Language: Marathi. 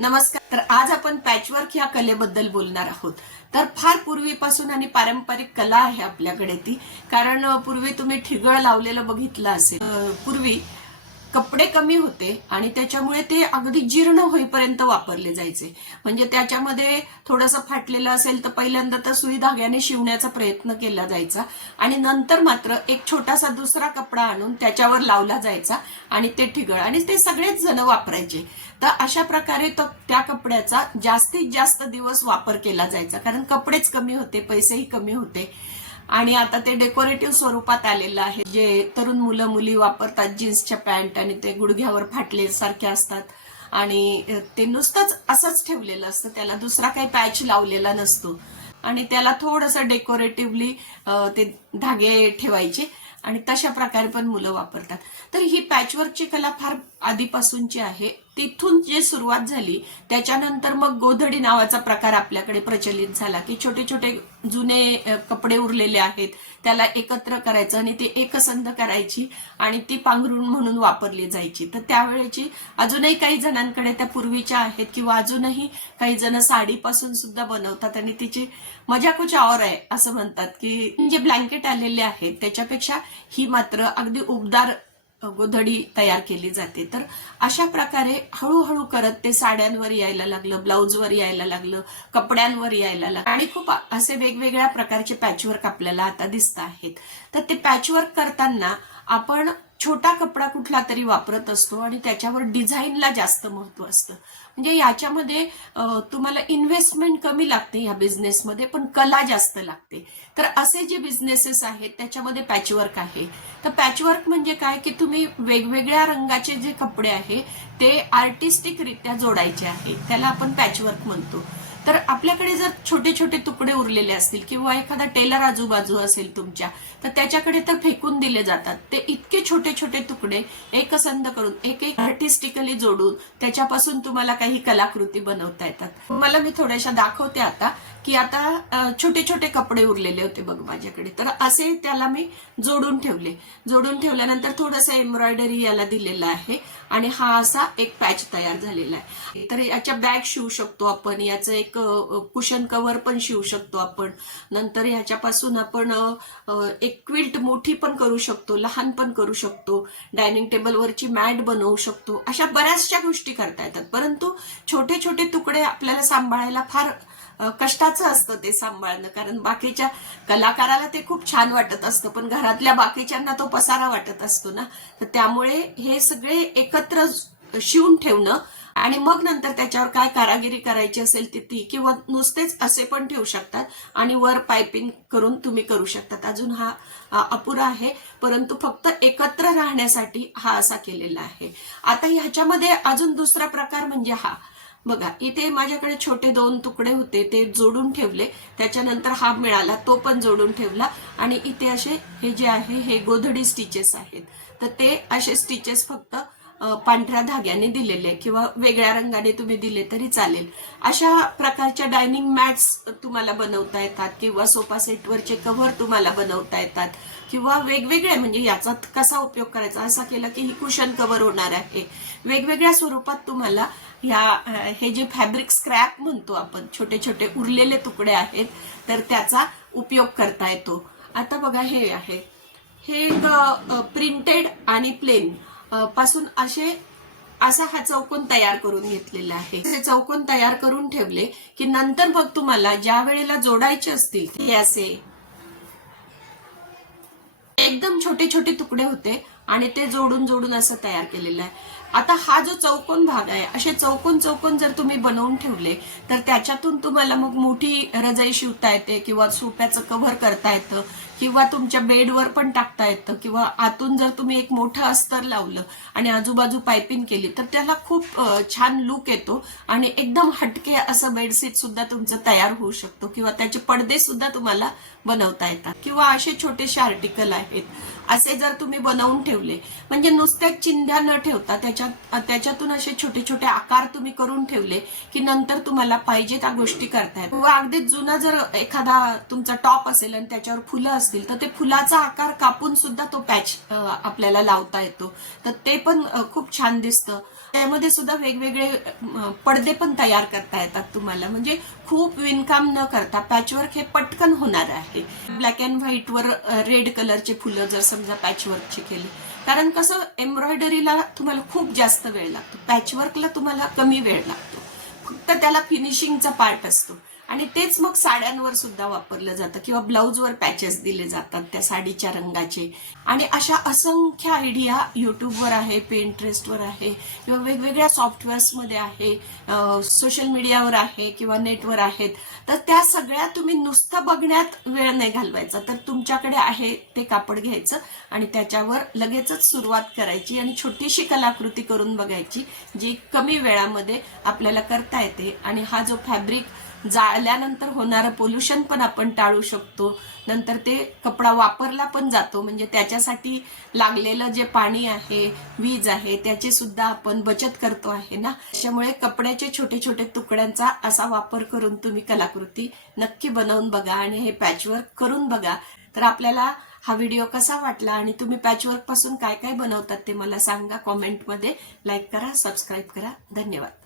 नमस्कार. तर आज आपण पॅचवर्क ह्या कलेबद्दल बोलणार आहोत. तर फार पूर्वीपासून आणि पारंपरिक कला आहे आपल्याकडे ती. कारण पूर्वी तुम्ही ठिगळ लावलेलं बघितलं असेल. पूर्वी कपडे कमी होते आणि त्याच्यामुळे ते अगदी जीर्ण होईपर्यंत वापरले जायचे. म्हणजे त्याच्यामध्ये थोडंसं फाटलेलं असेल तर पहिल्यांदा तर सुई धाग्याने शिवण्याचा प्रयत्न केला जायचा. आणि नंतर मात्र एक छोटासा दुसरा कपडा आणून त्याच्यावर लावला जायचा आणि ते ठिगळ. आणि ते सगळेच जण वापरायचे. तर अशा प्रकारे तो त्या कपड्याचा जास्तीत जास्त दिवस वापर केला जायचा. कारण कपडेच कमी होते पैसेही कमी होते. आणि आता ते डेकोरेटिव्ह स्वरूपात आलेलं आहे. जे तरुण मुलं मुली वापरतात जीन्सच्या पॅन्ट आणि ते गुडघ्यावर फाटले सारखे असतात. आणि ते नुसतंच असंच ठेवलेलं असतं. त्याला दुसरा काही पॅच लावलेला नसतो. आणि त्याला थोडंसं डेकोरेटिव्हली ते धागे ठेवायचे. आणि तशा प्रकारे पण मुलं वापरतात. तर ही पॅचवर्कची कला फार आधीपासूनची आहे. तिथून जे सुरुवात झाली त्याच्यानंतर मग गोधडी नावाचा प्रकार आपल्याकडे प्रचलित झाला की छोटे छोटे जुने कपडे उरलेले आहेत त्याला एकत्र करायचं आणि ती एकसंध करायची आणि ती पांघरून म्हणून वापरली जायची. तर त्यावेळेची अजूनही काही जणांकडे त्या पूर्वीच्या आहेत किंवा अजूनही काही जण साडीपासून सुद्धा बनवतात आणि तिची मजा कुछ और आहे असं म्हणतात की जे ब्लँकेट आलेले आहेत त्याच्यापेक्षा ही मात्र अगदी उबदार गोधडी तयार केली जाते. तर अशा प्रकारे हळूहळू करत ते साड्यांवर यायला लागलं ब्लाऊजवर यायला लागलं कपड्यांवर यायला लागलं आणि खूप असे वेगवेगळ्या प्रकारचे पॅचवर्क आपल्याला आता दिसत आहेत. तर ते पॅचवर्क करताना आपण छोटा कपडा कुठला तरी वापरत असतो आणि त्याच्यावर डिझाईनला जास्त महत्त्व असतं. म्हणजे याच्यामध्ये तुम्हाला इन्व्हेस्टमेंट कमी लागते या बिझनेसमध्ये पण कला जास्त लागते. तर असे जे बिझनेसेस आहेत त्याच्यामध्ये पॅचवर्क आहे. तर पॅचवर्क म्हणजे काय? की तुम्ही वेगवेगळ्या रंगाचे जे कपडे आहे ते आर्टिस्टिक रित्या जोडायचे आहे. त्याला आपण पॅचवर्क म्हणतो. तर आपल्याकडे जर छोटे छोटे तुकडे उरलेले असतील किंवा एखादा टेलर आजूबाजू असेल तुमच्या तर त्याच्याकडे तर फेकून दिले जातात. ते छोटे छोटे तुकडे एकसंध करून एक एक आर्टिस्टिकली जोडून त्याच्यापासून तुम्हाला काही कलाकृती बनवता येतात. मला मी थोड्याशा दाखवते आता. की आता छोटे छोटे कपडे उरलेले होते बघ माझ्याकडे. तर असे त्याला मी जोडून ठेवले. जोडून ठेवल्यानंतर थोडंसं एम्ब्रॉयडरी याला दिलेलं आहे आणि हा असा एक पॅच तयार झालेला आहे. तर याच्या बॅग शिवू शकतो आपण याचं एक कुशन कव्हर पण शिवू शकतो आपण. नंतर ह्याच्यापासून आपण एक क्विल्ट मोठी पण करू शकतो लहान पण करू शकतो. डायनिंग टेबलवरची मॅट बनवू शकतो. अशा बऱ्याचशा गोष्टी करता येतात. परंतु छोटे छोटे तुकडे आपल्याला सांभाळायला फार अ, कष्टाचं असतं ते सांभाळणं. कारण बाकीच्या कलाकाराला ते खूप छान वाटत असतं. पण घरातल्या बाकीच्यांना तो पसारा वाटत असतो ना. तर त्यामुळे हे सगळे एकत्र शिवून ठेवणं आणि मग नंतर त्याच्यावर काय कारागिरी करायची असेल ती ती किंवा नुसतेच असे पण ठेवू शकतात आणि वर पायपिंग करून तुम्ही करू शकतात. अजून हा अपुरा आहे. परंतु फक्त एकत्र राहण्यासाठी हा असा केलेला आहे. आता ह्याच्यामध्ये अजून दुसरा प्रकार म्हणजे हा. बघा इथे माझ्याकडे छोटे दोन तुकडे होते ते जोडून ठेवले. त्याच्यानंतर हा मिळाला तो पण जोडून ठेवला. आणि इथे असे हे जे आहे हे गोधडी स्टिचेस आहेत. तर ते असे स्टिचेस फक्त पांढऱ्या धाग्याने दिलेले आहे किंवा वेगळ्या रंगाने तुम्ही दिले तरी चालेल. अशा प्रकारच्या डायनिंग मॅट्स तुम्हाला बनवता येतात किंवा सोफा सेटवरचे कव्हर तुम्हाला बनवता येतात किंवा वेगवेगळे म्हणजे याचा कसा उपयोग करायचा असा केला की ही कुशन कव्हर होणार आहे. वेगवेगळ्या स्वरूपात तुम्हाला ह्या हे जे फॅब्रिक स्क्रॅप म्हणतो आपण छोटे छोटे उरलेले तुकडे आहेत तर त्याचा उपयोग करता येतो. आता बघा हे आहे. हे एक प्रिंटेड आणि प्लेन पासून असे असा हा चौकोन तयार करून घेतलेला आहे. हे चौकोन तयार करून ठेवले की नंतर मग तुम्हाला ज्या वेळेला जोडायचे असतील हे असे. एकदम छोटे छोटे तुकडे होते. आणि ते जोडून जोडून असं तयार केलेलं आहे. आता हा जो चौकोन भाग आहे असे चौकोन चौकोन जर तुम्ही बनवून ठेवले तर त्याच्यातून तुम्हाला मग मोठी रजाई शिवता येते किंवा सोप्याचं कव्हर करता येतं किंवा तुमच्या बेडवर पण टाकता येतं किंवा आतून जर तुम्ही एक मोठं अस्तर लावलं आणि आजूबाजू पायपिंग केली तर त्याला खूप छान लुक येतो आणि एकदम हटके असं बेडशीट सुद्धा तुमचं तयार होऊ शकतो किंवा त्याचे पडदे सुद्धा तुम्हाला बनवता येतात. किंवा असे छोटेसे आर्टिकल आहेत. असे जर तुम्ही बनवून ठेवले म्हणजे नुसत्या चिंध्या न ठेवता त्याच्यात त्याच्यातून असे छोटे छोटे आकार तुम्ही करून ठेवले की नंतर तुम्हाला पाहिजे त्या गोष्टी करतायत किंवा अगदी जुना जर एखादा तुमचा टॉप असेल आणि त्याच्यावर फुलं असतील तर ते फुलाचा आकार कापून सुद्धा तो पॅच आपल्याला लावता येतो. तर ते पण खूप छान दिसतं. त्यामध्ये सुद्धा वेगवेगळे पडदे पण तयार करता येतात तुम्हाला. म्हणजे खूप विणकाम न करता पॅचवर्क हे पटकन होणार आहे. ब्लॅक अँड व्हाईटवर रेड कलरचे फुलं जर समजा पॅचवर्कचे केले. कारण कसं एम्ब्रॉयडरीला तुम्हाला खूप जास्त वेळ लागतो. पॅचवर्कला तुम्हाला कमी वेळ लागतो. फक्त त्याला फिनिशिंगचा पार्ट असतो. आणि तेच मग साड्यांवर सुद्धा वापरलं जातं किंवा ब्लाऊजवर पॅचेस दिले जातात त्या साडीच्या रंगाचे. आणि अशा असंख्य आयडिया युट्यूबवर आहे पेंट्रेस्टवर आहे किंवा वेगवेगळ्या सॉफ्टवेअर्समध्ये आहे सोशल मीडियावर आहे किंवा नेटवर आहेत. तर त्या सगळ्या तुम्ही नुसतं बघण्यात वेळ नाही घालवायचा. तर तुमच्याकडे आहे ते कापड घ्यायचं आणि त्याच्यावर लगेचच सुरुवात करायची आणि छोटीशी कलाकृती करून बघायची जी कमी वेळामध्ये आपल्याला करता येते. आणि हा जो फॅब्रिक जाळल्यानंतर होणारं पोल्युशन पण आपण टाळू शकतो. नंतर ते कपडा वापरला पण जातो. म्हणजे त्याच्यासाठी लागलेलं जे पाणी आहे वीज आहे त्याची सुद्धा आपण बचत करतो आहे ना? त्याच्यामुळे कपड्याचे छोटे छोटे तुकड्यांचा असा वापर करून तुम्ही कलाकृती नक्की बनवून बघा आणि हे पॅचवर्क करून बघा. तर आपल्याला हा व्हिडिओ कसा वाटला आणि तुम्ही पॅचवर्कपासून काय काय बनवतात ते मला सांगा कॉमेंटमध्ये लाईक करा सबस्क्राईब करा. धन्यवाद.